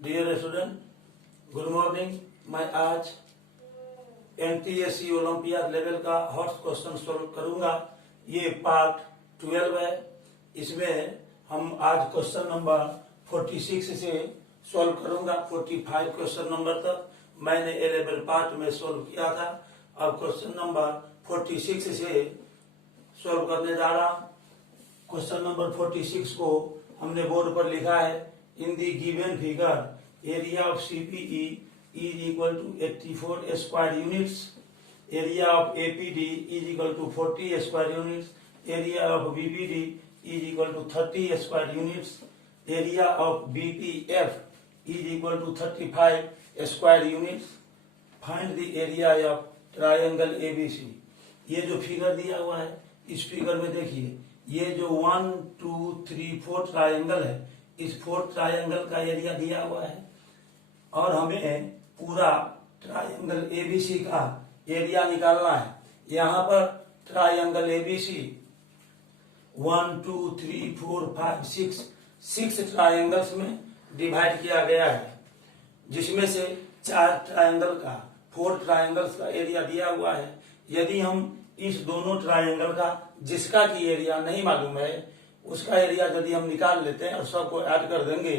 Dear student, good morning. मैं आज NTSC olympiad level का हॉट क्वेश्चन सोल्व करूंगा। ये पार्ट 12 है। इसमें हम आज क्वेश्चन नंबर 46 से सोल्व करूंगा। 45 क्वेश्चन नंबर तक मैंने ए लेवल पार्ट में सोल्व किया था। अब क्वेश्चन नंबर 46 से सोल्व करने जा रहा हूं। क्वेश्चन नंबर 46 को हमने बोर्ड पर लिखा है। In the given figure area of CPE is equal to 84 square units, area of APD is equal to 40 square units, area of BPD is equal to 30 square units, area of BPF is equal to 35 square units. Find the area of triangle ABC. ये जो figure दिया हुआ है, इस figure में देखिए, ये जो 1 2 3 4 ट्रायंगल है, इस 4 ट्रायंगल का एरिया दिया हुआ है और हमें पूरा ट्रायंगल एबीसी का एरिया निकालना है। यहाँ पर ट्रायंगल एबीसी 1 2 3 4 5 6 ट्रायंगल्स में डिवाइड किया गया है, जिसमें से 4 ट्रायंगल का 4 ट्रायंगल्स का एरिया दिया हुआ है। यदि हम इस दोनों ट्रायंगल का, जिसका की एरिया नहीं मालूम है, उसका एरिया यदि हम निकाल लेते हैं और सबको ऐड कर देंगे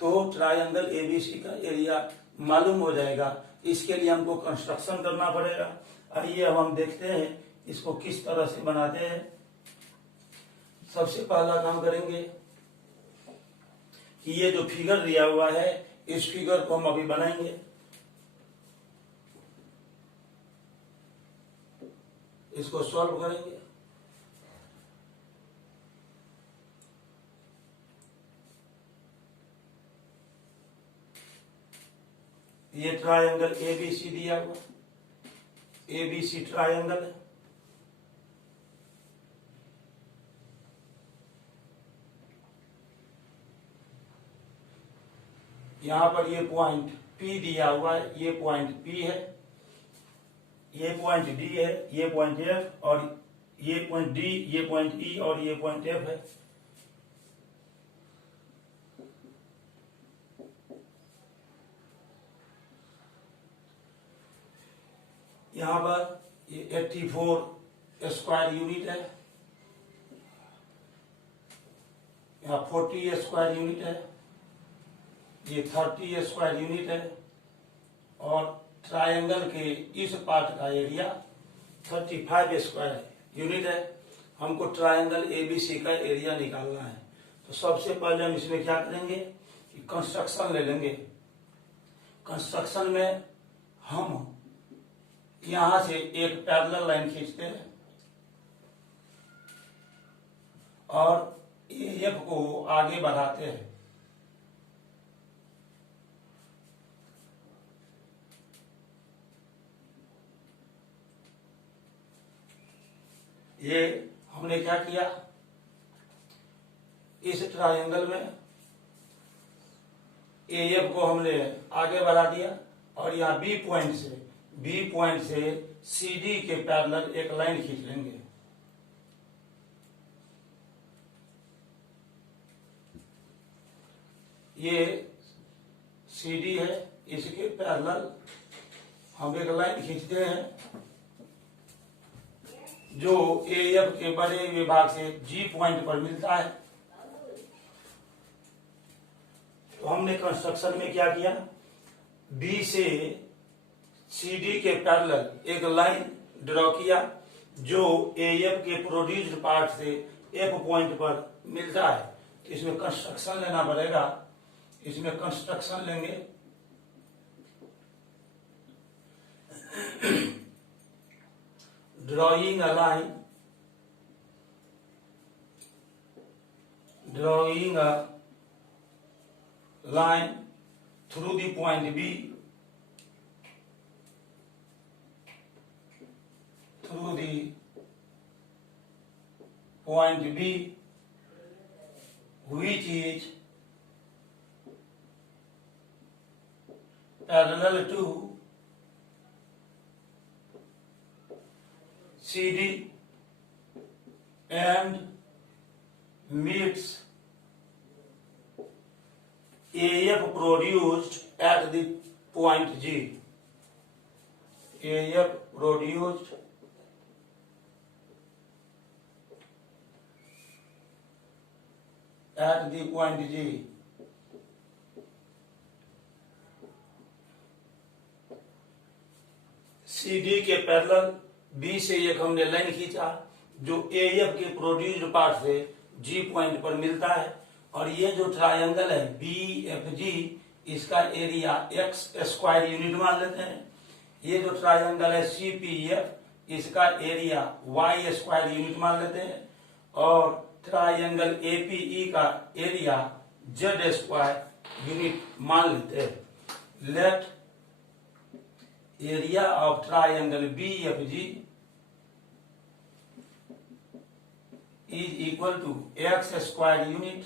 तो ट्रायंगल एबीसी का एरिया मालूम हो जाएगा। इसके लिए हमको कंस्ट्रक्शन करना पड़ेगा। आइए अब हम देखते हैं इसको किस तरह से बनाते हैं। सबसे पहला काम करेंगे कि ये जो फिगर दिया हुआ है, इस फिगर को हम अभी बनाएंगे। इसको सॉल्व करेंगे। ये ट्रायंगल एबीसी दिया हुआ, एबीसी ट्रायंगल है। यहां पर ये पॉइंट P दिया हुआ है, ये पॉइंट P है, ये पॉइंट D है, ये पॉइंट F, और ये पॉइंट D, ये पॉइंट E और ये पॉइंट F है। यहां पर ये 84 स्क्वायर यूनिट है, यहाँ 40 स्क्वायर यूनिट है, ये 30 स्क्वायर यूनिट है, और ट्रायंगल के इस पार्ट का एरिया 35 स्क्वायर यूनिट है। हमको ट्रायंगल एबीसी का एरिया निकालना है। तो सबसे पहले हम इसमें क्या करेंगे कि कंस्ट्रक्शन ले लेंगे। कंस्ट्रक्शन में हम यहां से एक पैरेलल लाइन खींचते हैं और एफ को आगे बढ़ाते हैं। ये हमने क्या किया, इस ट्रायंगल में एएफ को हमने आगे बढ़ा दिया और यहाँ बी पॉइंट से सीडी के पैरेलल एक लाइन खींच लेंगे। ये सीडी है, इसके पैरेलल हम एक लाइन खींचते हैं जो एएफ के बड़े विभाग से जी पॉइंट पर मिलता है। तो हमने कंस्ट्रक्शन में क्या किया, बी से सीडी के पैरेलल एक लाइन ड्रॉ किया जो एएफ के प्रोड्यूस्ड पार्ट से एफ पॉइंट पर मिलता है। इसमें कंस्ट्रक्शन लेना पड़ेगा। इसमें कंस्ट्रक्शन लेंगे। drawing a line through the point B, which is parallel to CD and meets AF produced at the point G. AF produced at the point G. CD के parallel B से एक हमने line खींचा जो AF के produced part से G point पर मिलता है, और ये जो ट्रायंगल है BFG इसका एरिया x स्क्वायर यूनिट मान लेते हैं। ये जो ट्रायंगल है CPF इसका एरिया y स्क्वायर यूनिट मान लेते हैं, और ट्रायंगल APE का एरिया z स्क्वायर यूनिट मान लेते हैं। Let area of triangle BFG is equal to x square unit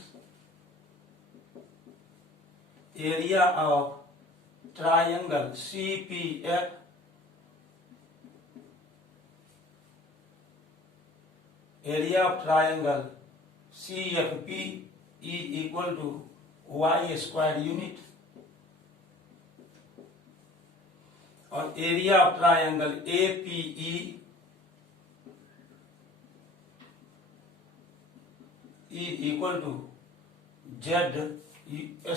area of triangle CPF area of triangle CFP is equal to y square unit, और area of triangle APE is equal to z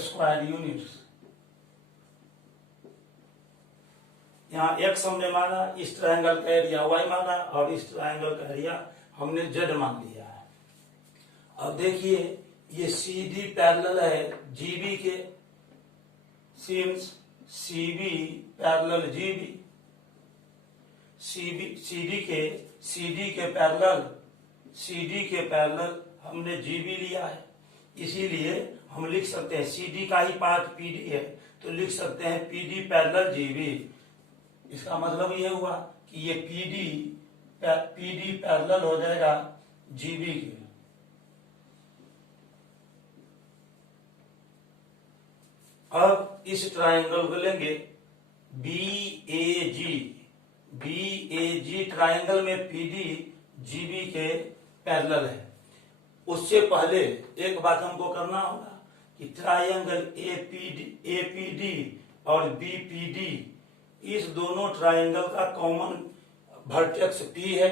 square units. यहाँ x हमने माना, इस triangle का area y माना, और इस triangle का एरिया हमने z मान लिया है। अब देखिए ये CD पैरेलल है GB के, since CB parallel GB, CD के पैरेलल हमने GB लिया है, इसीलिए हम लिख सकते हैं CD का ही पार्ट PD है, तो लिख सकते हैं PD पैरेलल GB। इसका मतलब ये हुआ कि ये PD पैरेलल हो जाएगा GB के। अब इस ट्रायंगल को लेंगे BAG ट्रायंगल में PD GB के पैरेलल है। उससे पहले एक बात हमको करना होगा कि ट्रायंगल APD और BPD इस दोनों ट्रायंगल का कॉमन वर्टेक्स P है,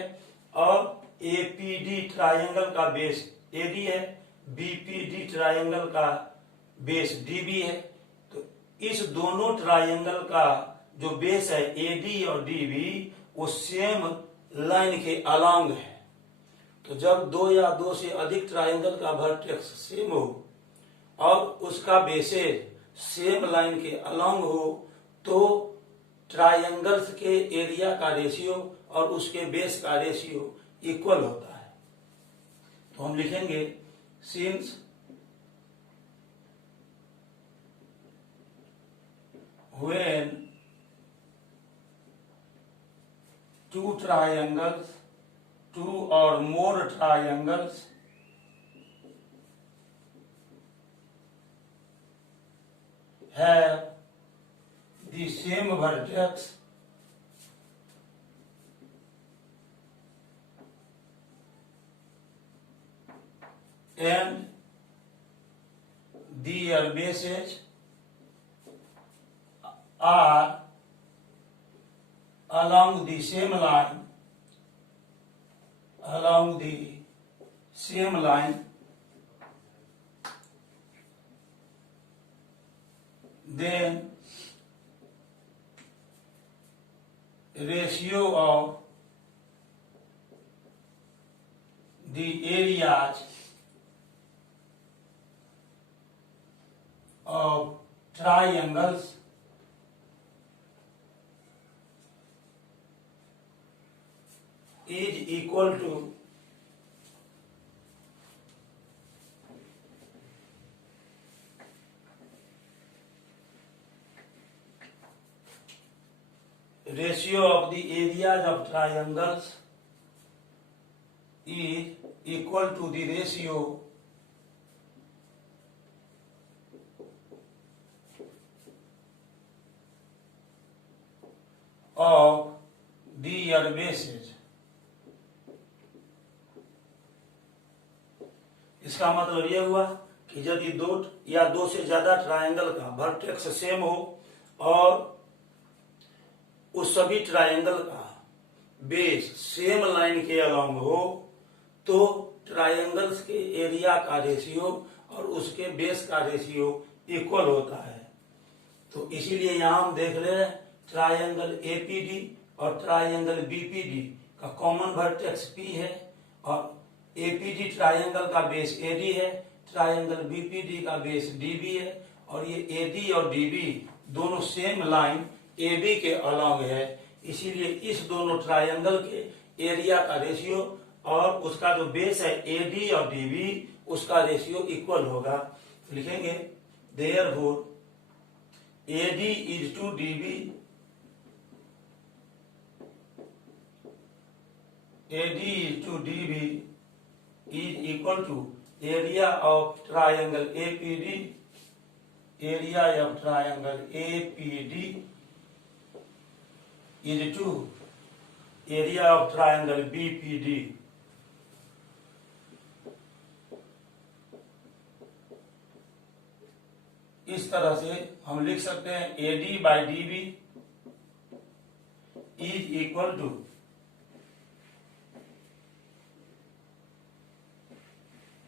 और APD ट्रायंगल का बेस AD है, BPD ट्रायंगल का बेस DB है। तो इस दोनों ट्रायंगल का जो बेस है AD और DB वो सेम लाइन के अलोंग है। तो जब दो या दो से अधिक ट्रायंगल का वर्टेक्स सेम हो और उसका बेसेस सेम लाइन के अलोंग हो, तो ट्रायंगल्स के एरिया का रेशियो और उसके बेस का रेशियो इक्वल होता है। तो हम लिखेंगे since when two or more triangles have the same vertex and their bases are along the same line, then ratio of the areas of triangles is equal to ratio of the areas of triangles is equal to the ratio of their bases। इसका मतलब यह हुआ कि कि यदि दो या दो से ज्यादा ट्रायंगल का वर्टेक्स सेम हो और उस सभी ट्रायंगल का बेस सेम लाइन के अलोंग हो तो ट्रायंगल्स के एरिया का रेशियो और उसके बेस का रेशियो इक्वल होता है। तो इसीलिए यहां हम देख रहे हैं ट्रायंगल एपीडी और ट्रायंगल बीपीडी का कॉमन वर्टेक्स पी है और एपीडी ट्रायंगल का बेस एडी है, ट्रायंगल बीपीडी का बेस डीबी है और ये एडी और डीबी दोनों सेम लाइन एबी के अलोंग है। इसीलिए इस दोनों ट्रायंगल के एरिया का रेशियो और उसका जो बेस है एडी और डीबी उसका रेशियो इक्वल होगा। लिखेंगे therefore AD is to DB AD is to DB is equal to area of triangle APD area of triangle APD is to area of triangle BPD. इस तरह से हम लिख सकते हैं AD by DB is equal to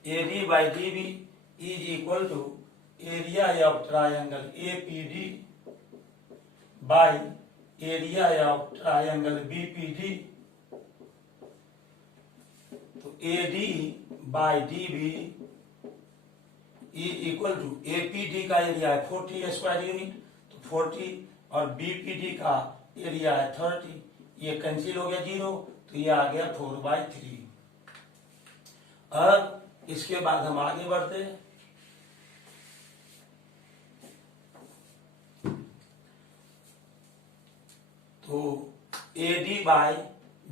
AD by DB is equal to area of triangle APD by area of triangle BPD. तो AD by DB is equal to APD का area है 40 स्क्वायर यूनिट तो 40 और BPD का area है 30, ये cancel हो गया 0 तो ये आ गया 4/3। अब इसके बाद हम आगे बढ़ते हैं। तो एडी बाई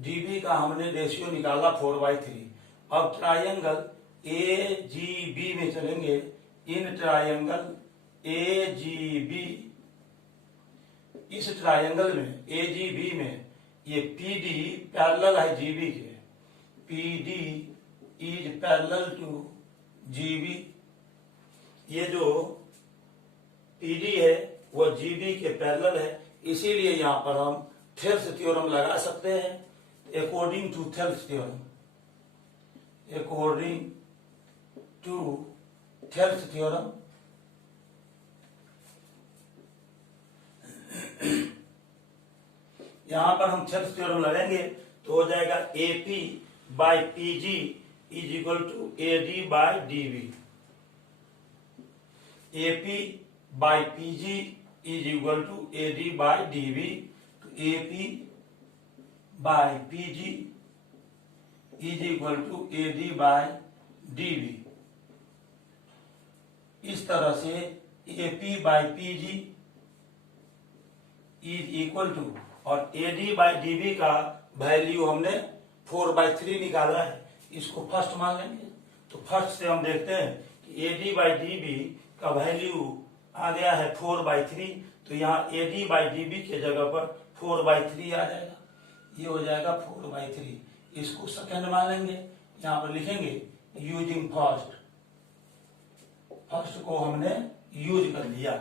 डीबी का हमने रेशियो निकाला 4/3। अब ट्रायंगल ए जी बी में चलेंगे। In triangle A G B, इस ट्रायंगल में ए जी बी में ये पीडी पैरेलल है जीबी के, PD is parallel to GB. ये जो पीडी है वो जीबी के पैरेलल है, इसीलिए यहां पर हम थेल्स थ्योरम लगा सकते हैं। According to Thales theorem, according to Thales theorem यहां पर हम थेल्स थ्योरम लगाएंगे तो हो जाएगा AP by PG is equal to AD by DB. AP by PG is equal to AD by DB. तो AP by PG is equal to AD by DB. इस तरह से AP by PG is equal to, और AD by DB का value हमने 4/3 निकाला है, इसको फर्स्ट मान लेंगे। तो फर्स्ट से हम देखते हैं कि एडी बाई डीबी का वैल्यू आ गया है 4/3, तो यहाँ एडी बाई डीबी के जगह पर 4/3 आ जाएगा, ये हो जाएगा 4/3। इसको सेकंड मान लेंगे, यहाँ पर लिखेंगे यूजिंग फर्स्ट, फर्स्ट को हमने यूज कर लिया।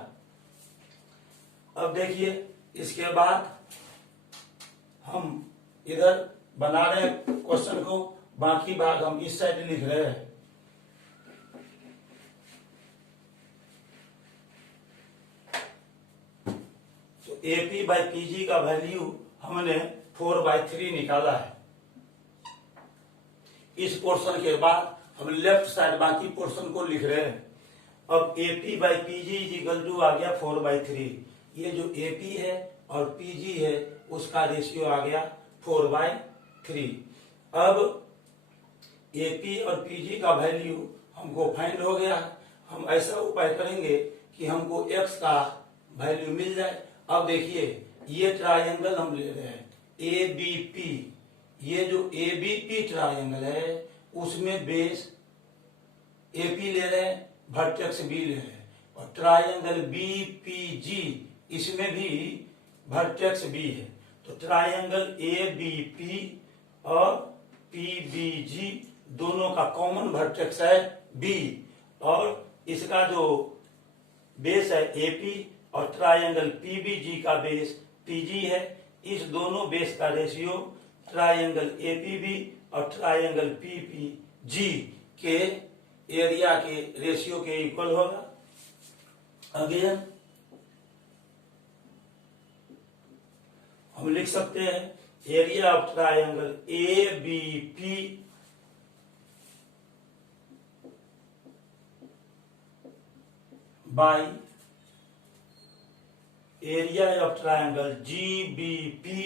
अब देखिए इसके बाद हम इधर बना रहे हैं क्वेश्चन को, बाकी भाग हम इस साइड लिख रहे हैं। तो एपी बाई पीजी का वैल्यू हमने 4/3 निकाला है। इस पोर्शन के बाद हम लेफ्ट साइड बाकी पोर्शन को लिख रहे हैं। अब AP by PG is equal to आ गया 4/3। ये जो एपी है और पीजी है उसका रेशियो आ गया 4/3। अब एपी और पीजी का वैल्यू हमको फाइंड हो गया। हम ऐसा उपाय करेंगे कि हमको एक्स का वैल्यू मिल जाए। अब देखिए ये ट्रायंगल हम ले रहे हैं एबीपी, ये जो एबीपी ट्रायंगल है उसमें बेस एपी ले रहे हैं, वर्टेक्स बी ले रहे हैं, और ट्रायंगल बीपीजी इसमें भी वर्टेक्स बी है। तो ट्रायंगल एबीपी और पीबीजी दोनों का कॉमन वर्टेक्स है बी, और इसका जो बेस है एपी और ट्रायंगल पीबीजी का बेस पीजी है। इस दोनों बेस का रेशियो ट्रायंगल एपीबी और ट्रायंगल पीपीजी के एरिया के रेशियो के इक्वल होगा। अगेन हम लिख सकते हैं area of triangle A B P by area of triangle G B P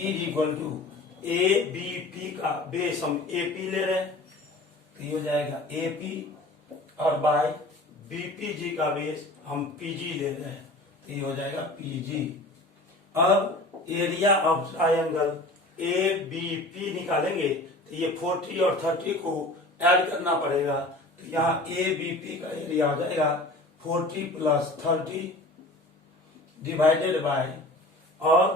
is equal to A B P का बेस हम ए पी ले रहे हैं तो ये हो जाएगा ए पी और बाय बीपीजी का बेस हम पीजी ले रहे हैं तो ये हो जाएगा पीजी। अब area of triangle A B P निकालेंगे तो ये 40 और 30 को ऐड करना पड़ेगा तो यहाँ ए बी पी का एरिया हो जाएगा 40 प्लस 30 डिवाइडेड बाय और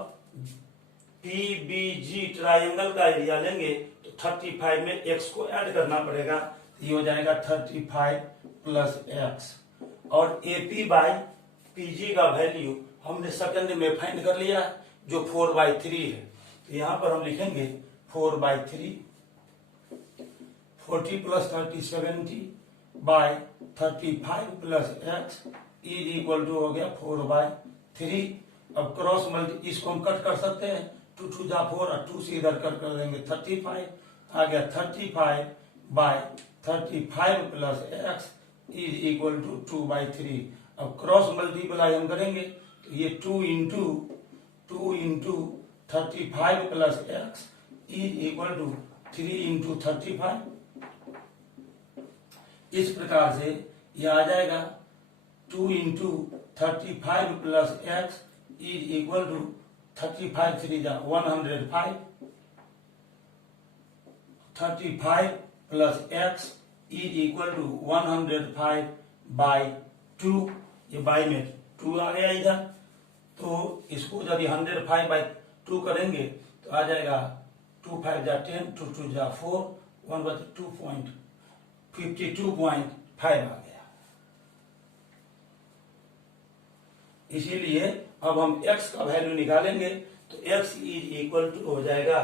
पीबीजी ट्रायंगल का एरिया लेंगे तो 35 में x को ऐड करना पड़ेगा तो ये हो जाएगा 35 प्लस x और एपी बाई पीजी का वैल्यू हमने सेकंड में फाइंड कर लिया जो 4/3 है तो यहाँ पर हम लिखेंगे 4/3 40 plus 30 70 by 35 plus x is equal to हो गया 4/3। अब क्रॉस मल्टी इसको हम कट कर सकते हैं 2 2 जा 4 और 2 से इधर कर देंगे 35 आ गया 35 by 35 plus x is equal to 2/3। अब क्रॉस मल्टीप्लाई हम करेंगे तो ये 2 into 35 plus x is equal to 3 into 35। इस प्रकार से ये आ जाएगा 2 into 35 plus x is equal to 35 3 जा 105 35 plus x is equal to 105 by 2 ये बाई में 2 आ गया इधर तो इसको जब 105 बाई 2 करेंगे तो आ जाएगा 2 5 जा 10 2 2 जा 4 1/2.52.5 आ गया। इसीलिए अब हम x का वैल्यू निकालेंगे तो x इज इक्वल टू हो जाएगा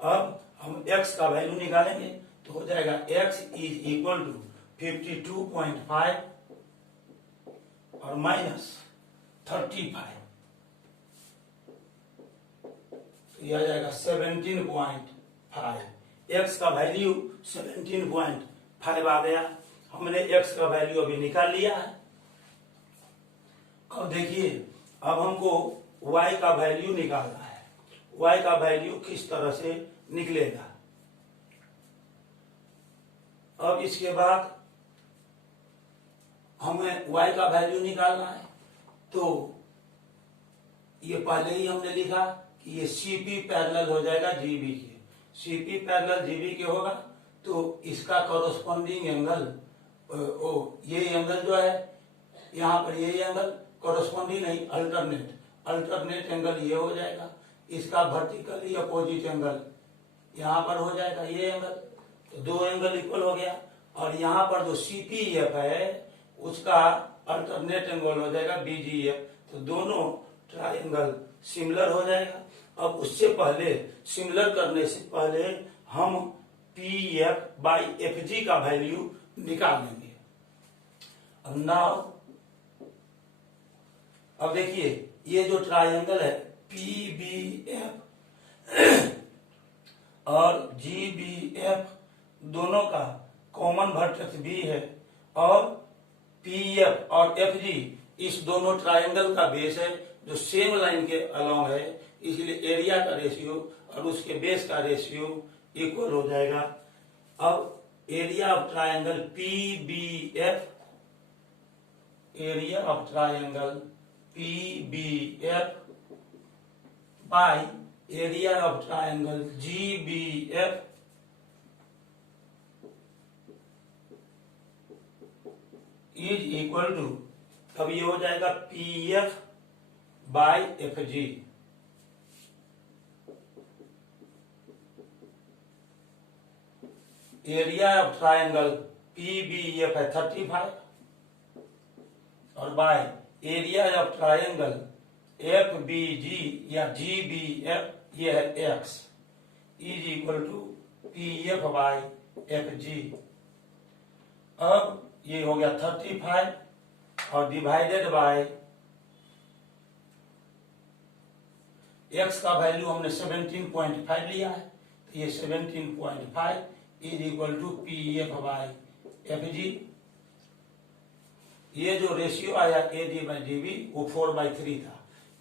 अब हम x का वैल्यू निकालेंगे तो हो जाएगा x इज इक्वल टू 52.5 और माइनस 35 तो यह आ जाएगा 17.5। x का वैल्यू 17.5 आ गया। हमने x का वैल्यू अभी निकाल लिया है। अब देखिए अब हमको y का वैल्यू निकालना है। y का वैल्यू किस तरह से निकलेगा। अब इसके बाद हमें y का वैल्यू निकालना है तो ये पहले ही हमने लिखा कि ये CP पैरेलल हो जाएगा GB के। CP पैरेलल GB के होगा तो इसका कॉरस्पॉन्डिंग एंगल ये एंगल जो है यहाँ पर ये एंगल कॉरस्पॉन्डिंग नहीं अल्टरनेट एंगल ये हो जाएगा। इसका वर्टिकली अपोजिट एंगल यहाँ पर हो जाएगा ये एंगल तो दो एंगल इक्वल हो गया। और यहाँ पर जो CPF है उसका अल्टरनेट एंगल हो जाएगा BGF तो दोनों ट्रायंगल सिमिलर हो जाएगा। अब उससे पहले सिमिलर करने से पहले हम PF बाई FG का वैल्यू निकाल लेंगे। अब नाउ अब देखिए ये जो ट्रायंगल है PBF और GBF दोनों का कॉमन वर्टेक्स B है और PF और FG इस दोनों ट्रायंगल का बेस है जो सेम लाइन के अलोंग है इसलिए एरिया का रेशियो और उसके बेस का रेशियो इक्वल हो जाएगा। अब area of triangle PBF area of triangle PBF by area of triangle GBF is equal to तब ये हो जाएगा P F by F G. Area of triangle P B F है 35 और by area of triangle F B G या G B F ये है x is equal to P F by F G. अब ये हो गया 35 और डिवाइडेड बाय एक्स का वैल्यू हमने 17.5 लिया है, तो ये 17.5 is equal to P F by F G. ये जो रेशियो आया A D by D B वो 4/3 था।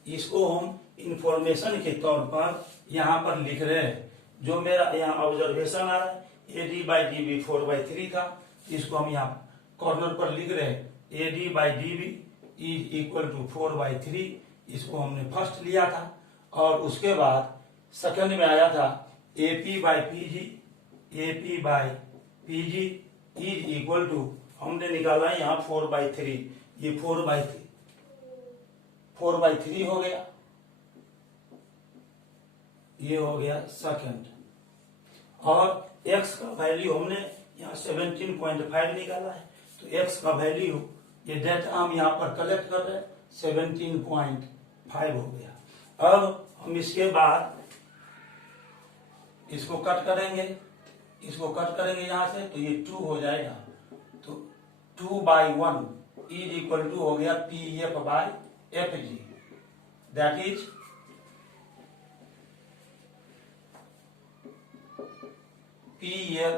इसको हम इंफॉर्मेशन के तौर पर यहाँ पर लिख रहे हैं। जो मेरा यहाँ ऑब्जर्वेशन आ रहा है A D by D B 4/3 था, इसको हम यहाँ कॉर्नर पर लिख रहे हैं A D by D B is equal to 4/3। इसको हमने फर्स्ट लिया था और उसके बाद सेकंड में आया था A P by P G, A P by P G is equal to हमने निकाला है यहाँ 4/3। ये 4/3 हो गया, ये हो गया सेकंड। और x का वैल्यू हमने यहाँ 17.5 निकाला है, तो x का वैल्यू ये डेटा हम यहाँ पर कलेक्ट कर रहे हैं 17.5 हो गया। अब हम इसके बाद इसको कट करेंगे, यहाँ से, तो ये 2 हो जाएगा। तो 2/1 इज इक्वल टू हो गया P F by F G, that is P F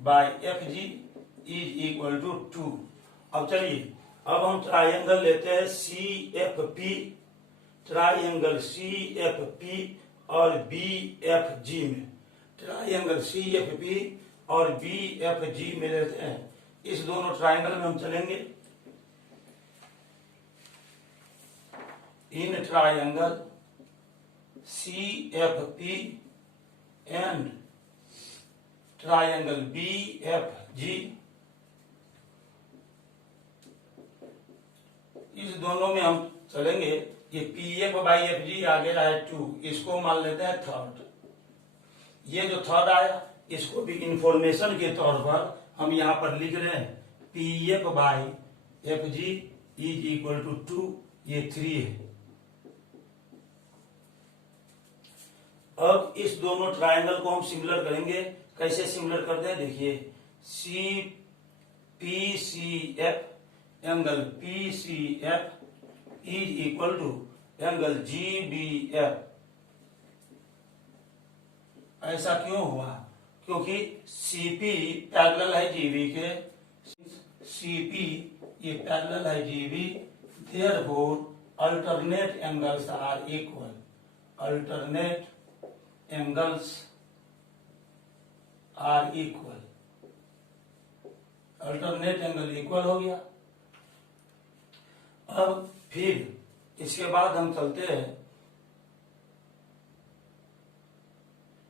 by F G is equal to 2। अब चलिए, अब हम ट्राइंगल लेते हैं C F P, triangle C F P और बी एफ जी में। ट्राइंगल सी एफ पी और बी एफ जी में लेते हैं। इस दोनों ट्राइंगल में हम चलेंगे। In triangle C F P and triangle B F G, इस दोनों में हम चलेंगे। ये P F by F G आ गया है 2, इसको मान लेते हैं थर्ड। ये जो थर्ड आया इसको भी इंफॉर्मेशन के तौर पर हम यहाँ पर लिख रहे हैं P F by F G is equal to 2, ये 3 है। अब इस दोनों ट्राइंगल को हम सिमिलर करेंगे। कैसे सिमिलर करते हैं देखिए, C P C F angle P C F is equal to angle G B F. ऐसा क्यों हुआ? क्योंकि सीपी पैरेलल है जीबी के, सीपी ये पैरेलल है GB, therefore alternate angles are equal, alternate angles are equal, alternate angle equal हो गया। अब फिर इसके बाद हम चलते हैं,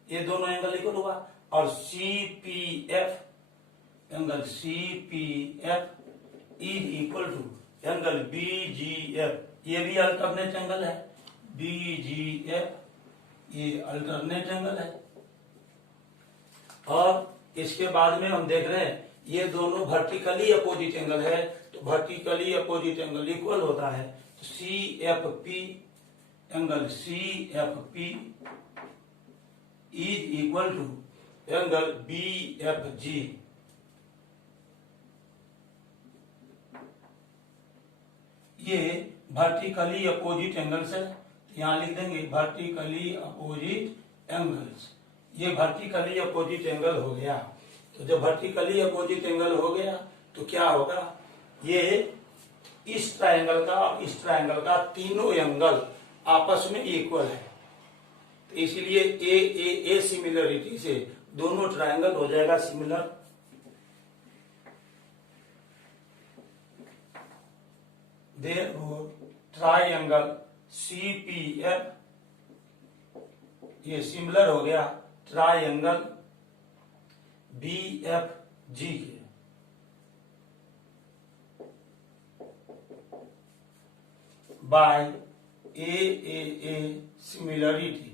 ये दोनों एंगल इक्वल हुआ और C P F angle C P F is equal to angle B G F, ये भी अल्टरनेट एंगल है, बी जी एफ ये अल्टरनेट एंगल है। और इसके बाद में हम देख रहे हैं ये दोनों वर्टिकली अपोजिट एंगल है, तो वर्टिकली अपोजिट एंगल इक्वल होता है। तो C F P angle C F P is equal to angle B F G. ये वर्टिकली अपोजिट एंगल्स है, यहां लिख देंगे वर्टिकली अपोजिट एंगल्स। ये वर्टिकली अपोजिट एंगल हो गया। तो जब वर्टिकली अपोजिट एंगल हो गया तो क्या होगा, ये इस ट्रायंगल का और इस ट्रायंगल का तीनों एंगल आपस में इक्वल है, तो इसीलिए ए सिमिलरिटी से दोनों ट्रायंगल हो जाएगा similar. Therefore triangle C P F ये सिमिलर हो गया ट्रायंगल बी एफ जी के। By a similarity.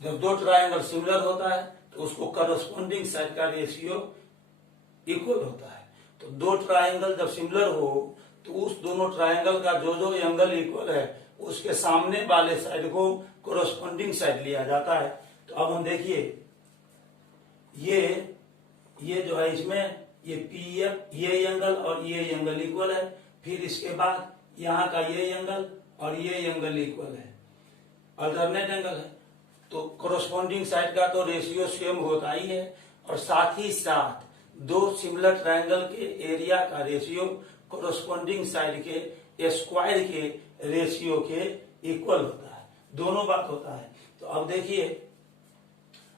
जब दो ट्रायंगल सिमिलर होता है तो उसको करस्पॉन्डिंग साइड का रेशियो इक्वल होता है। तो दो ट्रायंगल जब सिमिलर हो तो उस दोनों ट्रायंगल का जो जो एंगल इक्वल है उसके सामने वाले साइड को करस्पॉन्डिंग साइड लिया जाता है। तो अब हम देखिए ये जो है इसमें ये पी एफ ये एंगल और ये एंगल इक्वल है। फिर इसके बाद यहाँ का ये एंगल और ये एंगल इक्वल है, अल्टरनेट एंगल है। तो कोरोस्पोंडिंग साइड का तो रेशियो सेम होता ही है और साथ ही साथ दो सिमिलर ट्रायंगल के एरिया का रेशियो कोरोस्पोंडिंग साइड के स्क्वायर के रेशियो के इक्वल होता है, दोनों बात होता है। तो अब देखिए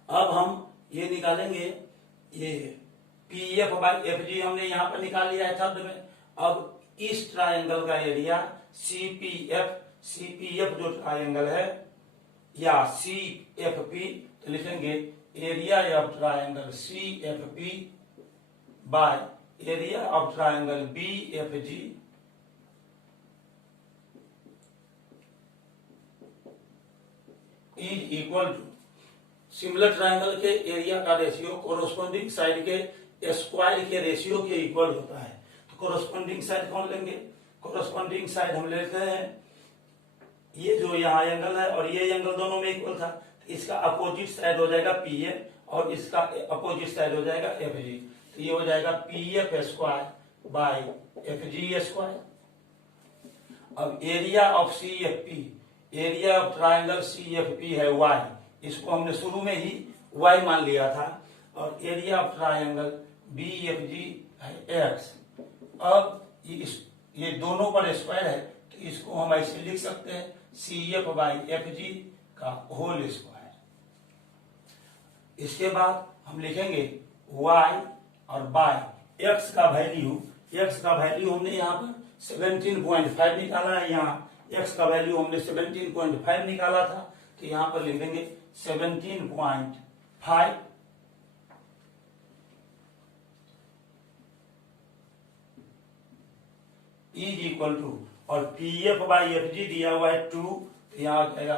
अब हम ये निकालेंगे, ये पी एफ बाई एफ जी हमने यहाँ पर निकाल लिया है शब्द में। अब इस ट्रायंगल का एरिया सी पी एफ जो ट्रायंगल है या सी एफ पी, तो लिखेंगे area of triangle C F P by area of triangle B F G is equal to similar triangle के एरिया का रेशियो कोरोस्पोंडिंग साइड के square के ratio के इक्वल होता है। तो कोरोस्पोंडिंग साइड कौन लेंगे? कोरोस्पोंडिंग साइड हम लेते हैं ये जो यहाँ एंगल है और ये एंगल दोनों में इक्वल था, तो इसका अपोजिट साइड हो जाएगा पी एफ और इसका अपोजिट साइड हो जाएगा एफ जी। तो ये हो जाएगा P F square by F G square. अब area of C F P, area of triangle C F P है वाई, इसको हमने शुरू में ही वाई मान लिया था, और area of triangle B F G है एक्स। अब ये दोनों पर स्क्वायर है तो इसको हम ऐसे लिख सकते हैं C F by F G का होल स्क्वायर। इसके बाद हम लिखेंगे y और बाय x का वैल्यू हमने यहाँ पर 17.5 निकाला है, यहाँ x का वैल्यू हमने 17.5 निकाला था, तो यहाँ पर लिख देंगे 17.5 इज इक्वल टू, और पी एफ बाई एफ जी दिया हुआ है 2, तो यहाँ आ जाएगा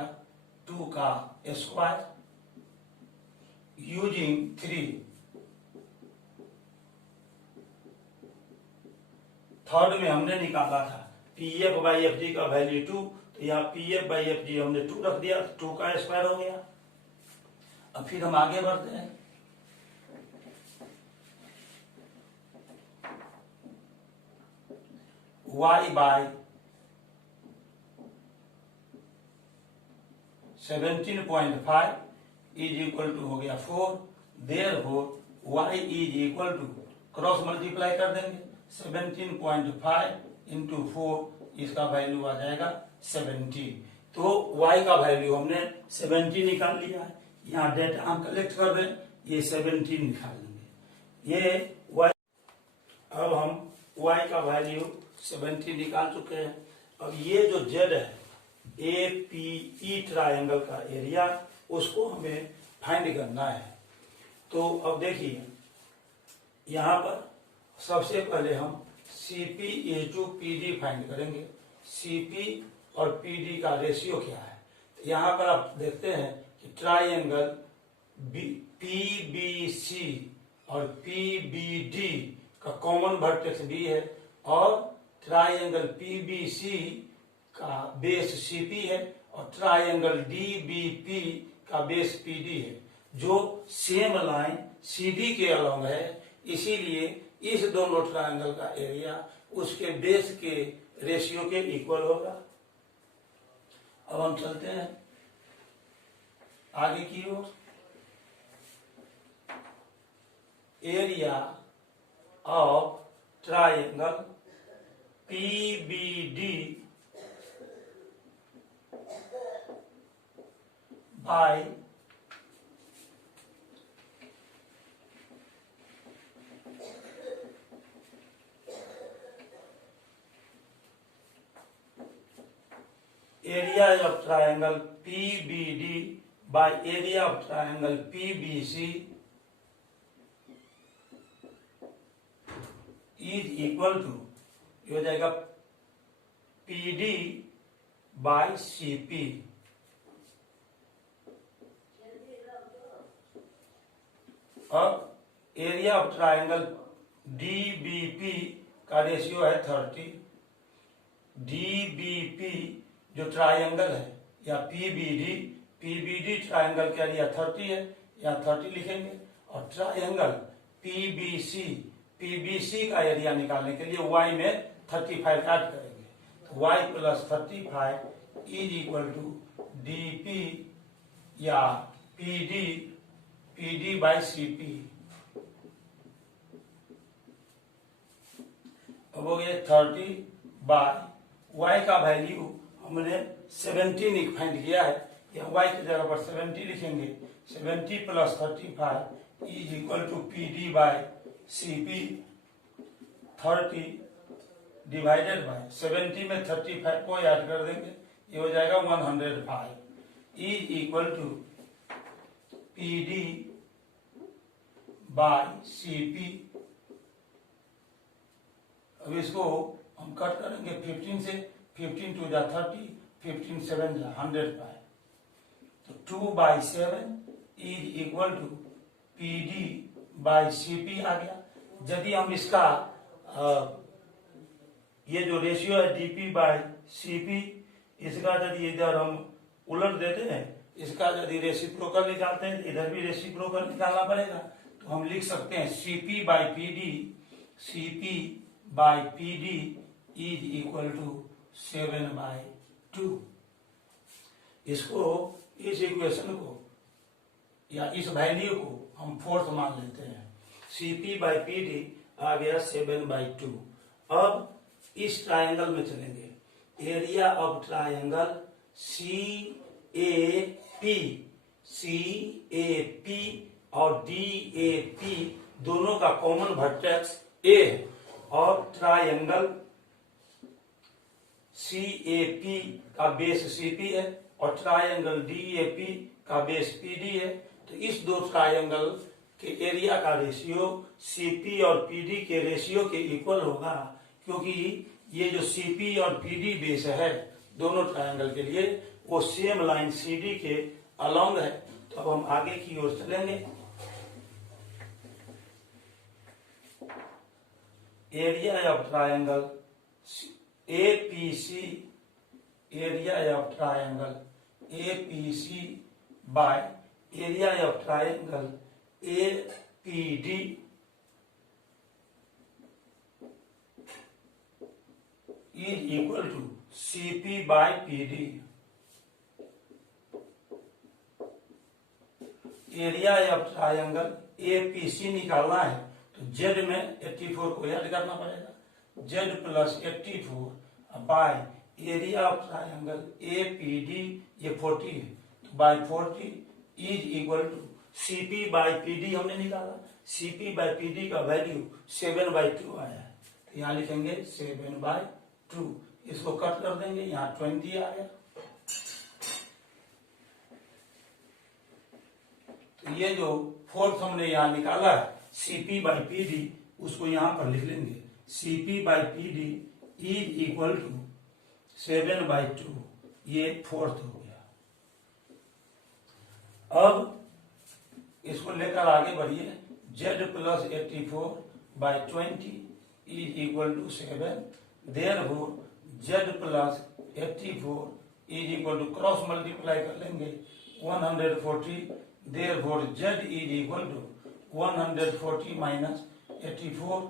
2 का स्क्वायर यूजिंग 3। थर्ड में हमने निकाला था P F by F G का वैल्यू 2, तो यहाँ पी एफ बाई एफ जी हमने 2 रख दिया, 2 का स्क्वायर हो गया। अब फिर हम आगे बढ़ते हैं। y by 17.5 is equal to हो गया 4। Therefore y is equal to, cross multiply कर देंगे, 17.5 इंटू 4, इसका वैल्यू आ जाएगा 70। तो y का वैल्यू हमने 70 निकाल लिया है। यहाँ डेटा हम कलेक्ट कर रहे हैं, ये 70 निकाल लेंगे ये y। अब हम y का वैल्यू 70 निकाल चुके हैं। अब ये जो z है ए पी ई ट्रायंगल का एरिया, उसको हमें फाइंड करना है। तो अब देखिए यहाँ पर सबसे पहले हम C P a to P D find करेंगे। सी पी और पी डी का रेशियो क्या है? तो यहाँ पर आप देखते हैं कि ट्रायंगल पी बी सी और पी बी डी का कॉमन वर्टेक्स बी है, और ट्रायंगल पी बी सी का बेस सी पी है, और ट्रायंगल डी बी पी का बेस पी डी है, जो सेम लाइन सी डी के अलॉन्ग है। इसीलिए इस दोनों ट्रायंगल का एरिया उसके बेस के रेशियो के इक्वल होगा। अब हम चलते हैं आगे की ओर। Area of triangle P B D by area of triangle P B D by area of triangle P B C is equal to, ये हो जाएगा PD बाई CP। अब एरिया ऑफ ट्राइंगल DBP का रेशियो है 30। DBP जो triangle है, या PBD triangle का एरिया 30 है, यहाँ 30 लिखेंगे। और ट्राइंगल PBC का एरिया निकालने के लिए y में 35 ऐड करेंगे, तो y plus 35 is equal to DP या PD बाई CP। अब हो गया 30 बाई y का वैल्यू हमने 17 फाइंड किया है, या y की जगह पर 70 लिखेंगे। 70 plus 35 is equal to PD by CP। 30 divided by 70 में 35 को ऐड कर देंगे, ये हो जाएगा 105 is equal to PD by CP। अब इसको हम कट करेंगे 15 से, 15 टू जा 30, 15 7 जा 105, तो 2/7 is equal to PD by CP आ गया। यदि हम इसका ये जो रेशियो है DP बाई CP, इसका यदि इधर हम उलट देते हैं, इसका यदि रेसिप्रोकल निकालते हैं, इधर भी रेसिप्रोकल निकालना पड़ेगा, तो हम लिख सकते हैं CP by PD is equal to 7/2। इसको, इस इक्वेशन को या इस वैल्यू को हम फोर्थ मान लेते हैं। CP बाई PD आ गया 7/2। अब इस ट्रायंगल में चलेंगे, एरिया ऑफ ट्रायंगल CAP और DAP दोनों का कॉमन वर्टेक्स A है, और ट्रायंगल CAP का बेस CP है, और ट्रायंगल DAP का बेस PD है। तो इस दो ट्रायंगल के एरिया का रेशियो CP और PD के रेशियो के इक्वल होगा, क्योंकि ये जो CP और PD बेस है दोनों ट्रायंगल के लिए, वो सेम लाइन CD के अलोंग है। तो अब हम आगे की ओर चलेंगे। Area of triangle APC, area of triangle APC by area of triangle APD is equal to CP by PD। Area of triangle APC निकालना है, तो Z में 84 को ऐड करना पड़ेगा, Z plus 84 by area of triangle APD, ये 40 है, तो by 40 is equal to CP by PD हमने निकाला, CP बाय PD का वैल्यू 7/2 आया है, तो यहाँ लिखेंगे 7/2। इसको कट कर देंगे, यहाँ 20 आ गया। तो ये जो फोर्थ हमने यहाँ निकाला है CP बाई PD, उसको यहाँ पर लिख लेंगे, CP by PD is equal to 7/2। ये फोर्थ हो गया। अब इसको लेकर आगे बढ़िए। Z plus 84 by 20 is equal to 7। Therefore Z plus 84 is equal to, cross multiply कर लेंगे 140। Therefore Z is equal to 140 minus 84।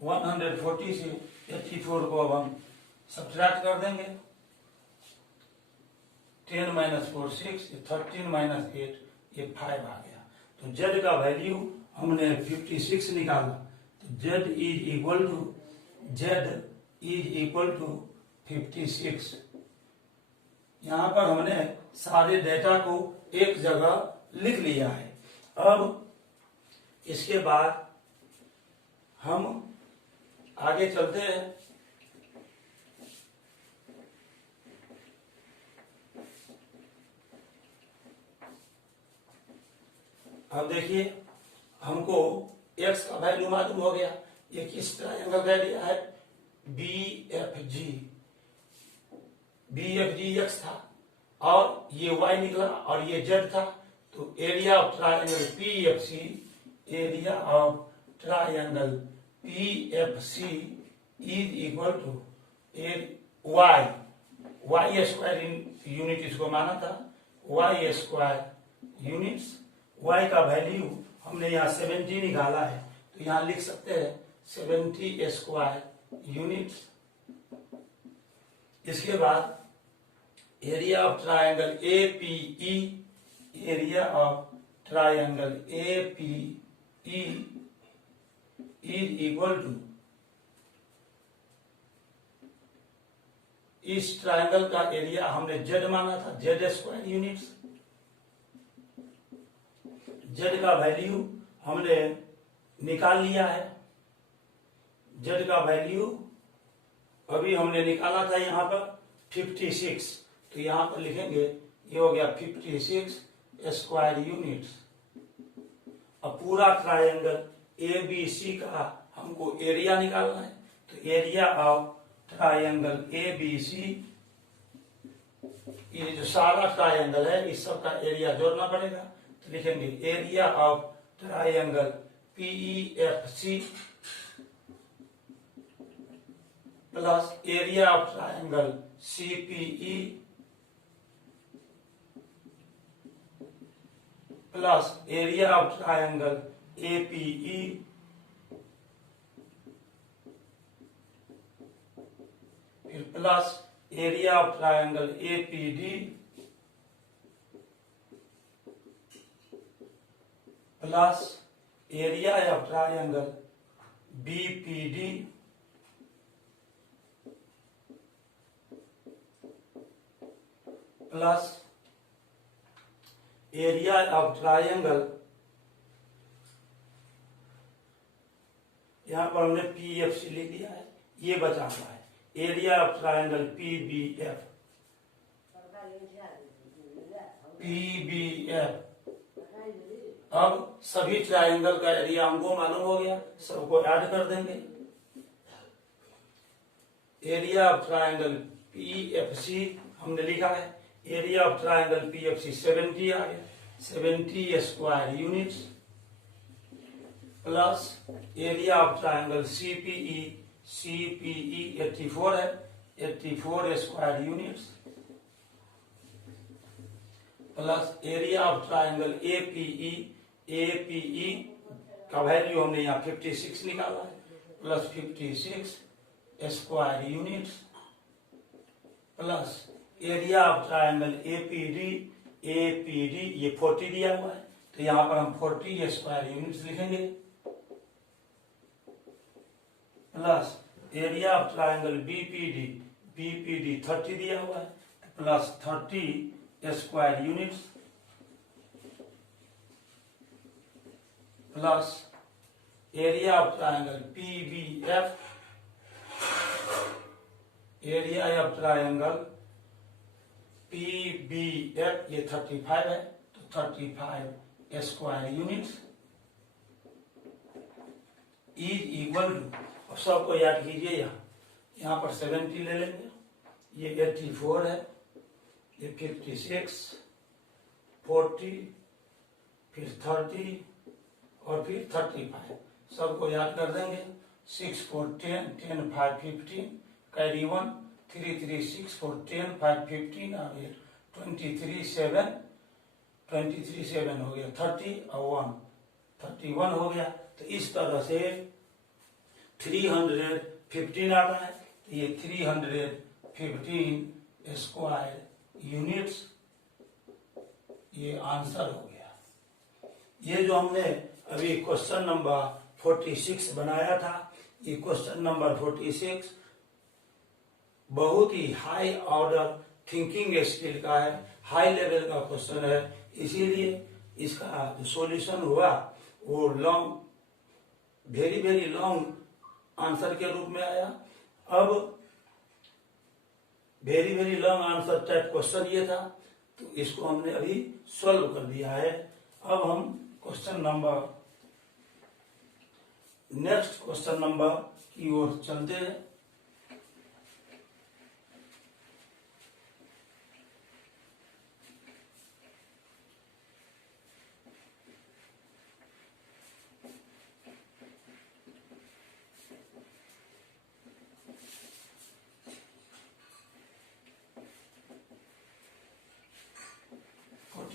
140 से 84 को अब हम सब्ट्रैक्ट कर देंगे। 10 माइनस 4 6, 13 माइनस 8, ये 5 आ गया। तो Z का वैल्यू हमने 56 निकाला, तो Z इज इक्वल टू 56। यहां पर हमने सारे डेटा को एक जगह लिख लिया है। अब इसके बाद हम आगे चलते हैं। अब देखिए, हमको x का वैल्यू मालूम हो गया, ये किस ट्रायंगल का एरिया है? बी एफ जी एक्स था और ये वाई निकला और ये जेड था, तो area of triangle P F C, area of triangle P F C is equal to Y square unit इसको माना था, वाई स्क्वायर यूनिट्स। वाई का वैल्यू हमने यहाँ 70 निकाला है, तो यहाँ लिख सकते हैं 70 स्क्वायर यूनिट्स। इसके बाद area of triangle A P E, area of triangle A P E is equal to, इस ट्रायंगल का एरिया हमने जेड माना था, जेड स्क्वायर यूनिट्स। जेड का वैल्यू हमने निकाल लिया है, जेड का वैल्यू अभी हमने निकाला था यहाँ पर 56, तो यहाँ पर लिखेंगे ये हो गया 56 स्क्वायर यूनिट्स। अब पूरा ट्रायंगल ए बी सी का हमको एरिया निकालना है, तो area of triangle A B C, ये जो सारा ट्रायंगल है इस सब का एरिया जोड़ना पड़ेगा, तो लिखेंगे area of triangle P F C plus area of triangle C P E plus area of triangle A P E फिर plus area of triangle A P D plus area of triangle B P D plus area of triangle, यहां पर हमने P F सी लिख दिया है, ये बचा हुआ है area of triangle P B F, P B F. अब सभी ट्रायंगल का एरिया हमको मालूम हो गया, सबको ऐड कर देंगे। Area of triangle P F C हमने लिखा है, area of triangle P F C 70 आ गया, 70 square units plus area of triangle CPE, CPE 84 है, 84 square units plus area of triangle APE, APE का वैल्यू हमने यहाँ 56 निकाला है, plus 56 square units plus area of triangle APD, APD ये 40 दिया हुआ है, तो यहाँ पर हम 40 स्क्वायर यूनिट्स लिखेंगे plus area of triangle BPD, BPD 30 दिया हुआ है, plus 30 square units plus area of triangle PBF, area of triangle PBF ये 35 है, तो 35 square units is equal to, सबको याद कीजिए, यहाँ पर 70 ले लेंगे, ये 84 है, ये 56, 40 फिर 30 और फिर 35, सबको याद कर देंगे। 6 4 10, 10 5 15, कैरी 1, 3 3 6 4 10 5 15 और ये 23 7, 23 7 हो गया 30 और 1 31 हो गया। तो इस तरह से 315 आता है, तो ये 315 स्क्वायर यूनिट्स ये आंसर हो गया। ये जो हमने अभी क्वेश्चन नंबर 46 बनाया था, ये क्वेश्चन नंबर 46 बहुत ही हाई ऑर्डर थिंकिंग स्किल का है, हाई लेवल का क्वेश्चन है, इसीलिए इसका जो सॉल्यूशन हुआ वो long, very very long answer के रूप में आया। अब very very long answer type question ये था, तो इसको हमने अभी सॉल्व कर दिया है। अब हम question number next question number की ओर चलते हैं।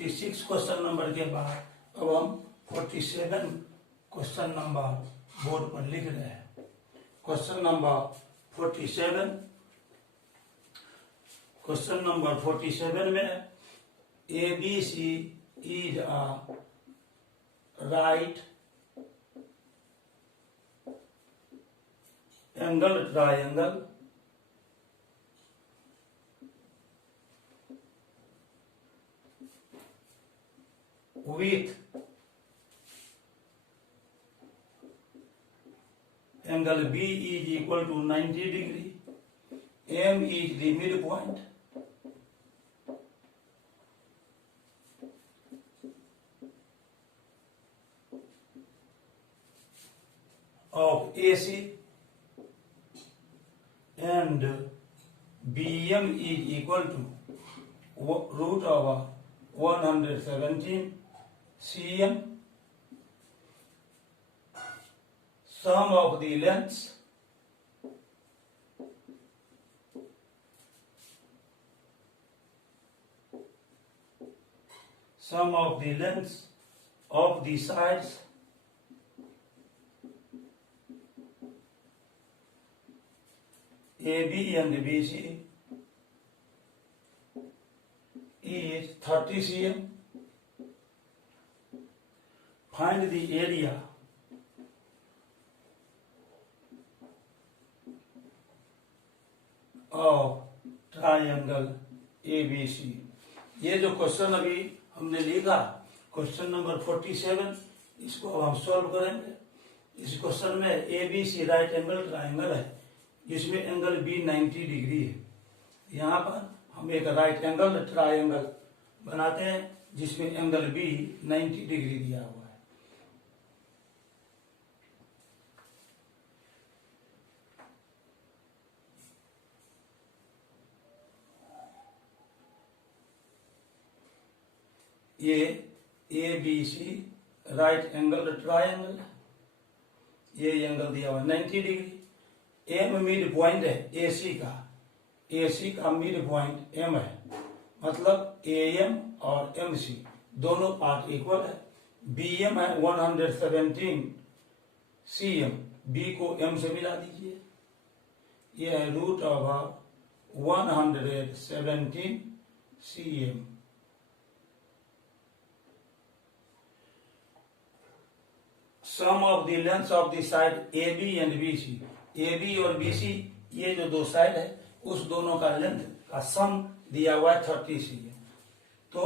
सिक्स क्वेश्चन नंबर के बाद अब हम 47 क्वेश्चन नंबर बोर्ड पर लिख रहे हैं। क्वेश्चन नंबर 47, क्वेश्चन नंबर 47 में ABC is a right angle triangle with angle B is equal to 90 degree. M is the midpoint of AC and BM is equal to root over 117 cm. Sum of the lengths of the sides AB and BC is 30 cm. Find the area of triangle ABC। ये जो question अभी हमने लिखा question number 47, इसको अब हम solve करेंगे। इस क्वेश्चन में ABC राइट एंगल ट्राइंगल है जिसमें एंगल B 90 डिग्री है। यहाँ पर हम एक राइट एंगल ट्राइंगल बनाते हैं जिसमें एंगल B 90 डिग्री दिया हुआ है। ये ABC राइट एंगल ट्राइंगल है, ये एंगल दिया हुआ 90 डिग्री। एम मिड पॉइंट है AC का मिड पॉइंट M है, मतलब AM और MC दोनों पार्ट इक्वल है। BM है 117 cm, B को M से मिला दीजिए, ये है root over 117 cm। Sum of the length of the side AB and BC, AB और BC ये जो दो साइड है उस दोनों का लेंथ का सम दिया हुआ है 30 cm। तो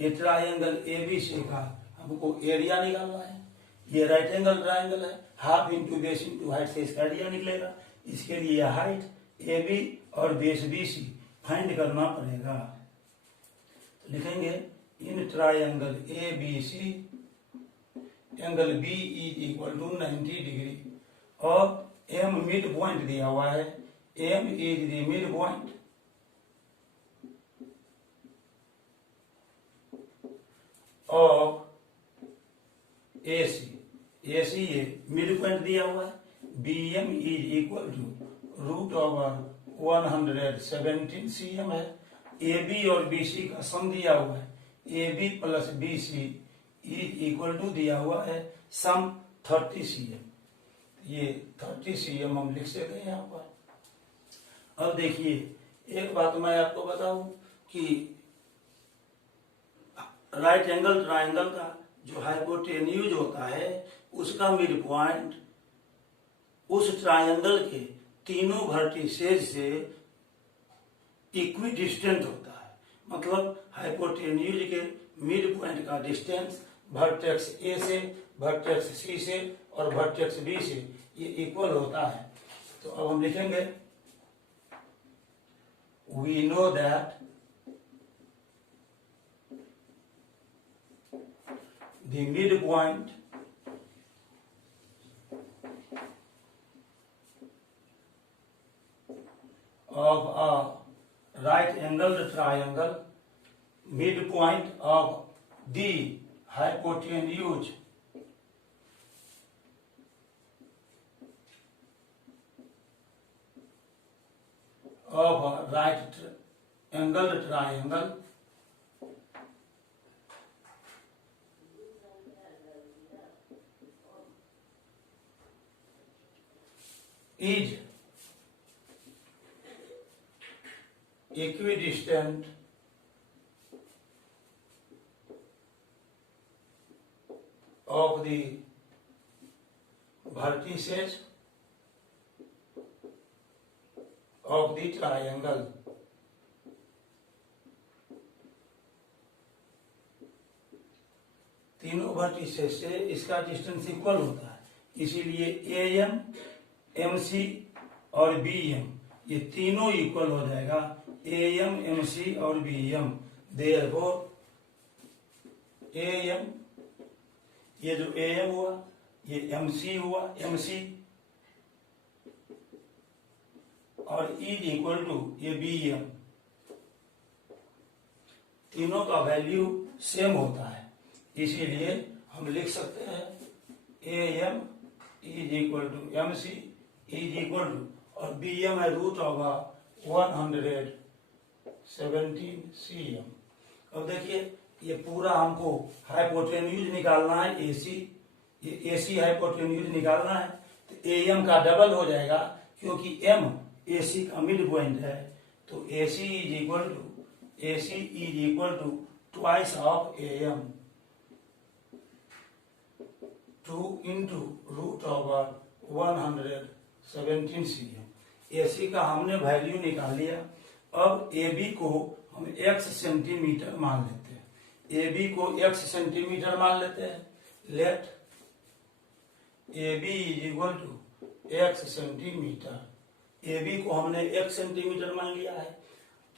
ये ट्राइंगल ABC का हमको एरिया निकालना है। ये राइट एंगल ट्राइंगल है, half into base into height से इसका एरिया निकलेगा। इसके लिए हाइट AB और बेस BC फाइंड करना पड़ेगा। तो लिखेंगे in triangle ABC angle B is equal to 90 degree और M मिड पॉइंट दिया हुआ है, M is the mid point of AC ये मिड पॉइंट दिया हुआ है। BM is equal to root over 117 cm है। AB और BC का सम दिया हुआ है, AB plus BC is equal to दिया हुआ है सम 30 cm। ये 30 cm हम लिख सकते हैं यहाँ पर। अब देखिए एक बात मैं आपको बताऊं कि राइट एंगल ट्राइंगल का जो हाइपोटेन्यूज होता है उसका मिड पॉइंट उस ट्राइंगल के तीनों वर्टिसेज से इक्वी डिस्टेंट होता है। मतलब हाइपोटेन्यूज के मिड पॉइंट का डिस्टेंस वर्टेक्स A से, वर्टेक्स C से और वर्टेक्स B से ये इक्वल होता है। तो अब हम लिखेंगे we know that the mid point of a right angled triangle, midpoint of the hypotenuse of a right angled triangle is equidistant of the vertices of the triangle. तीनों vertices से इसका डिस्टेंस इक्वल होता है, इसीलिए AM, MC और BM ये तीनों equal हो जाएगा, AM, MC और BM। देयरफॉर AM, ये जो AM हुआ ये MC हुआ, MC और इज इक्वल टू ये BM, तीनों का वैल्यू सेम होता है, इसीलिए हम लिख सकते हैं AM is equal to MC is equal to, और BM है रूट ऑफ 117 cm। अब देखिए ये पूरा हमको हाइपोटेन्यूज निकालना है, ये AC हाइपोटेन्यूज निकालना है, तो AM का डबल हो जाएगा, क्योंकि M AC का मिड पॉइंट है, तो AC is equal to twice of AM, 2 into root over 117 cm। AC का हमने वैल्यू निकाल लिया। अब AB को हम x सेंटीमीटर मान लेते हैं, AB को x सेंटीमीटर मान लेते हैं। Let AB is equal to x centimetre, AB को हमने x सेंटीमीटर मान लिया है।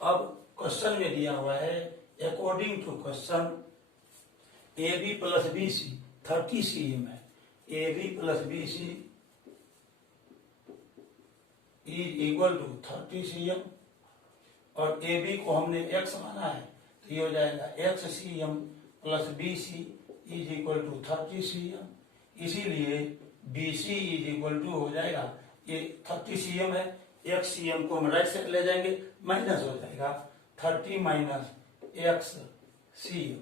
अब क्वेश्चन में दिया हुआ है according to question AB plus BC 30 cm है, AB plus BC is equal to 30 cm, और AB को हमने x माना है, तो ये हो जाएगा x cm plus BC is equal to 30 cm, इसीलिए BC इज इक्वल टू हो जाएगा, ये 30 cm है, x cm को हम राइट साइड ले जाएंगे, माइनस हो जाएगा 30 माइनस x cm।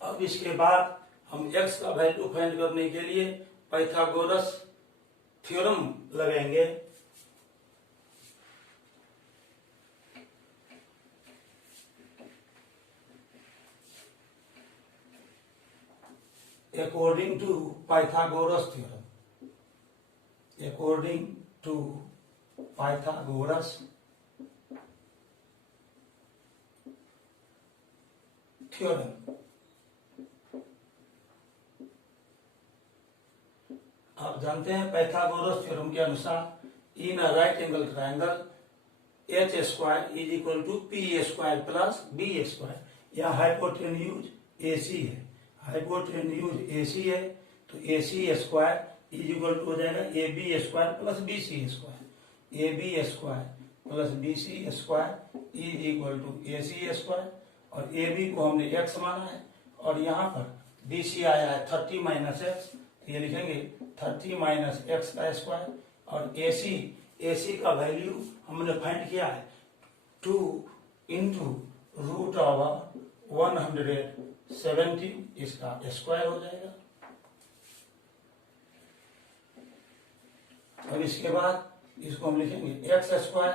अब इसके बाद हम x का वैल्यू फाइंड करने के लिए पाइथागोरस थ्योरम लगाएंगे। According to Pythagoras theorem, according to Pythagoras theorem, आप जानते हैं पाइथागोरस थ्योरम के अनुसार in a right angle triangle H square is equal to P square plus B square. यह हाइपोटेन्यूज AC है, हाइपोटेन्यूज AC है, तो AC square is equal to हो जाएगा AB square plus BC square, AB square plus BC square is equal to AC square, और AB को हमने x माना है, और यहाँ पर BC आया है 30 माइनस x, ये लिखेंगे 30 माइनस x का स्क्वायर, और AC का वैल्यू हमने फाइंड किया है 2 इंटू रूट ऑफ 117, इसका स्क्वायर हो जाएगा। अब इसके बाद इसको हम लिखेंगे x square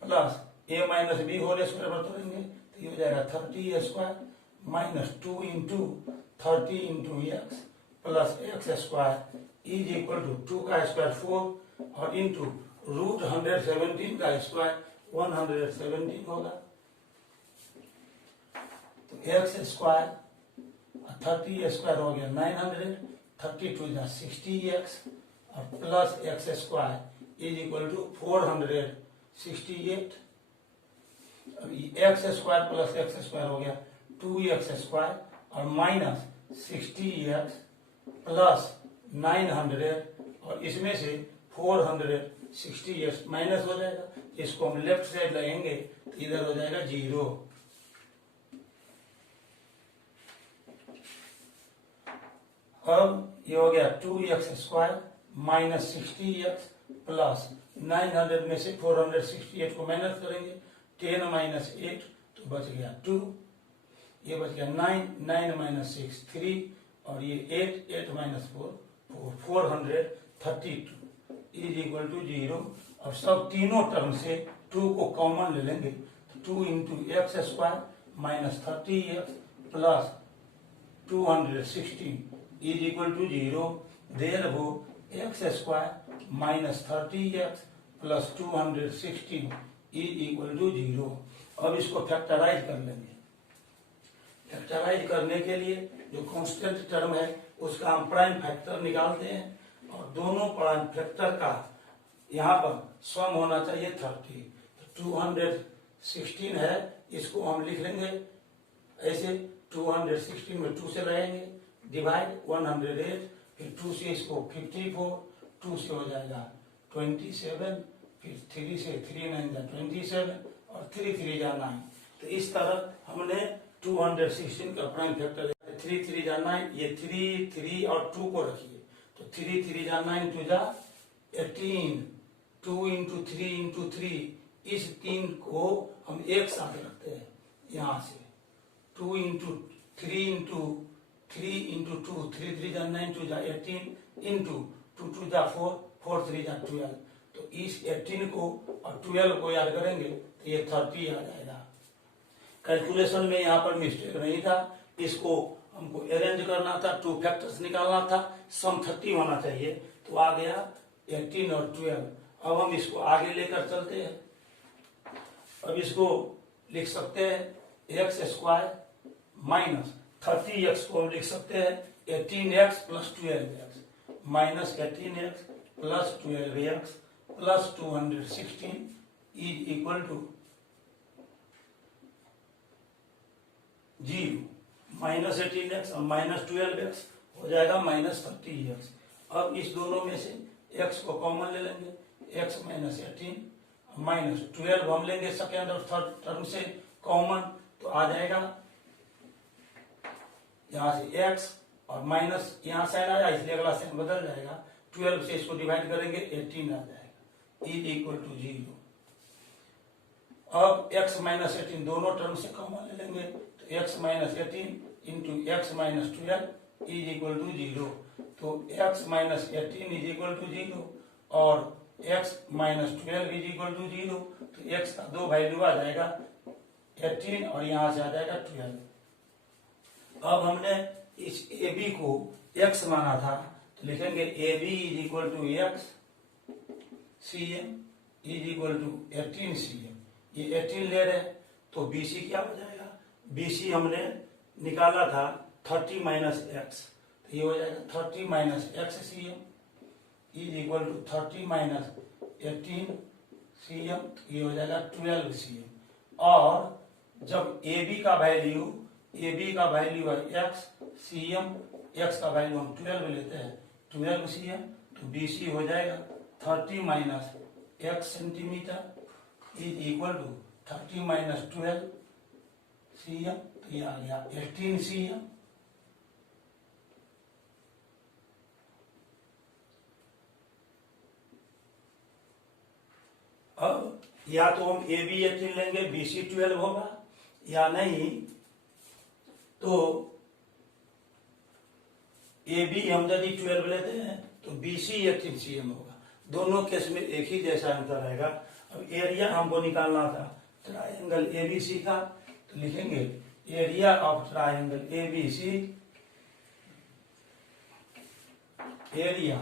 plus a minus B whole square बरतोड़ेंगे, तो ये हो जाएगा 30 square minus 2 into 30 into x plus x square is equal to 2 का स्क्वायर 4 और इंटू रूट 117 का स्क्वायर 117 होगा, तो x स्क्वायर 30 स्क्वायर हो गया 900, 32 जा 60x और plus x square is equal to 468। अब x square plus x square हो गया 2x स्क्वायर और माइनस 60x प्लस 900, और इसमें से 468 60x माइनस हो जाएगा, इसको हम लेफ्ट साइड लगेंगे तो इधर हो जाएगा 0। अब ये हो गया 2x² माइनस 60x प्लस 900 में से 468 को माइनस करेंगे, 10 माइनस 8 तो बच गया 2, ये बच गया 9, 9 माइनस 6 3, और ये 8, 8 माइनस 4 432 इज इक्वल टू 0। और सब तीनों टर्म से 2 को कॉमन ले लेंगे, 2 into x² minus 30x plus 216 is equal to 0। Therefore x² minus 30x plus 216 is equal to 0। अब इसको फैक्टराइज कर लेंगे। फैक्टराइज करने के लिए जो कांस्टेंट टर्म है उसका हम प्राइम फैक्टर निकालते हैं, और दोनों प्राइम फैक्टर का यहाँ पर सम होना चाहिए 30। तो 216 है, इसको हम लिख लेंगे ऐसे, 216 में 2 से रहेंगे डिवाइड 108, फिर 2 से इसको 54, 2 से हो जाएगा 27, फिर 3 से 3 9 जा 27 और 3 3 जा 9। तो इस तरह हमने 216 का प्राइम फैक्टर 3 3 जा 9, ये 3 3 और 2 को रखिए, तो 3 3 जा 9 2 जा 18, 2 इंटू 3 इंटू 3, इस 3 को हम एक साथ रखते हैं यहाँ से, 2 इंटू 3 इंटू 3 इंटू 2, 3 3 जा 9 2 जा 18 इंटू 2 2 जा 4, 4 3 जा 12। तो इस 18 को और 12 को याद करेंगे तो ये 30 आ जाएगा। कैलकुलेशन में यहाँ पर मिस्टेक नहीं था, इसको हमको अरेंज करना था, 2 फैक्टर्स निकालना था, सम 30 होना चाहिए, तो आ गया 18 और 12। अब हम इसको आगे लेकर चलते हैं। अब इसको लिख सकते हैं x² माइनस 30x को हम लिख सकते हैं 18x plus 12x minus 18x plus 12x plus 216 is equal to 0। Minus 18x और माइनस 12x हो जाएगा माइनस 30x। अब इस दोनों में से x को कॉमन ले लेंगे, x माइनस 18 माइनस 12 हम लेंगे सेकेंड और थर्ड टर्म से कॉमन, तो आ जाएगा यहाँ से x और माइनस यहाँ साइन आया इसलिए अगला साइन बदल जाएगा, 12 से इसको डिवाइड करेंगे 18 आ जाएगा इज इक्वल टू 0। अब x माइनस 18 दोनों टर्म से कॉमन ले लेंगे, तो x minus 18 into x minus 12 is equal to 0। तो x minus 18 is equal to 0 और x minus 12 is equal to 0। तो x का दो वैल्यू आ जाएगा 18 और यहाँ से आ जाएगा 12। अब हमने इस AB को x माना था, तो लिखेंगे AB is equal to x cm is equal to 18 cm। ये 18 ले रहे हैं तो BC क्या हो जाएगा, BC हमने निकाला था 30 माइनस x, तो ये हो जाएगा 30 minus x cm is equal to 30 minus 18 cm, तो ये हो जाएगा 12 cm। और जब AB का वैल्यू है x, cm x का वैल्यू हम 12 लेते हैं 12 cm, तो BC हो जाएगा 30 minus x centimetre is equal to 30 minus 12 cm, तो ये आ गया 18 cm। अब या तो हम AB 18 लेंगे BC 12 होगा, या नहीं तो AB हम यदि 12 लेते हैं तो BC 18 cm होगा। दोनों केस में एक ही जैसा अंतर रहेगा। अब एरिया हमको निकालना था ट्राइंगल ABC का, तो लिखेंगे area of triangle ABC, area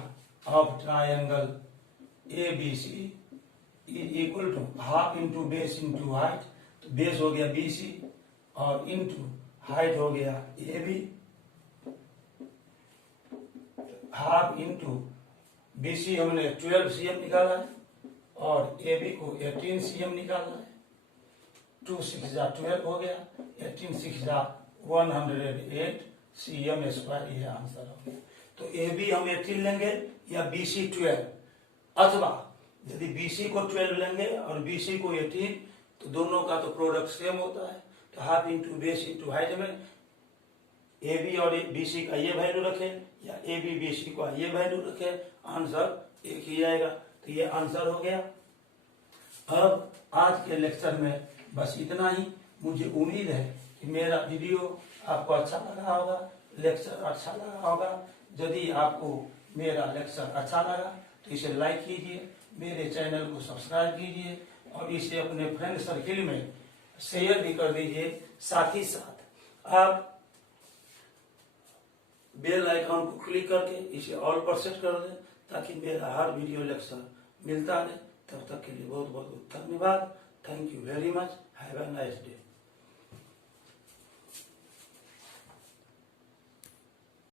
of triangle ABC is equal to half into base into height, तो बेस हो गया BC और इंटू हाइट हो गया AB, हाफ इंटू BC हमने 12 cm निकाला है और AB को 18 cm निकालना है। 2 6 जा 12 हो गया, 18 6 जा 108 cm स्क्वायर, ये आंसर हो गया। तो AB हम 18 लेंगे या BC 12, अथवा यदि BC को 12 लेंगे और BC को 18 तो दोनों का तो प्रोडक्ट सेम होता है। तो half into base into height में AB और BC का ये वैल्यू रखें या AB BC का ये वैल्यू रखें, आंसर एक ही आएगा। तो ये आंसर हो गया। अब आज के लेक्चर में बस इतना ही। मुझे उम्मीद है कि मेरा वीडियो आपको अच्छा लगा होगा, लेक्चर अच्छा लगा होगा। यदि आपको मेरा लेक्चर अच्छा लगा तो इसे लाइक कीजिए, मेरे चैनल को सब्सक्राइब कीजिए और इसे अपने फ्रेंड सर्किल में शेयर भी कर दीजिए। साथ ही साथ आप बेल आइकॉन को क्लिक करके इसे ऑल पर सेट कर दें ताकि मेरा हर वीडियो लेक्चर मिलता रहे। तब तक के लिए बहुत बहुत धन्यवाद। Thank you very much. Have a nice day.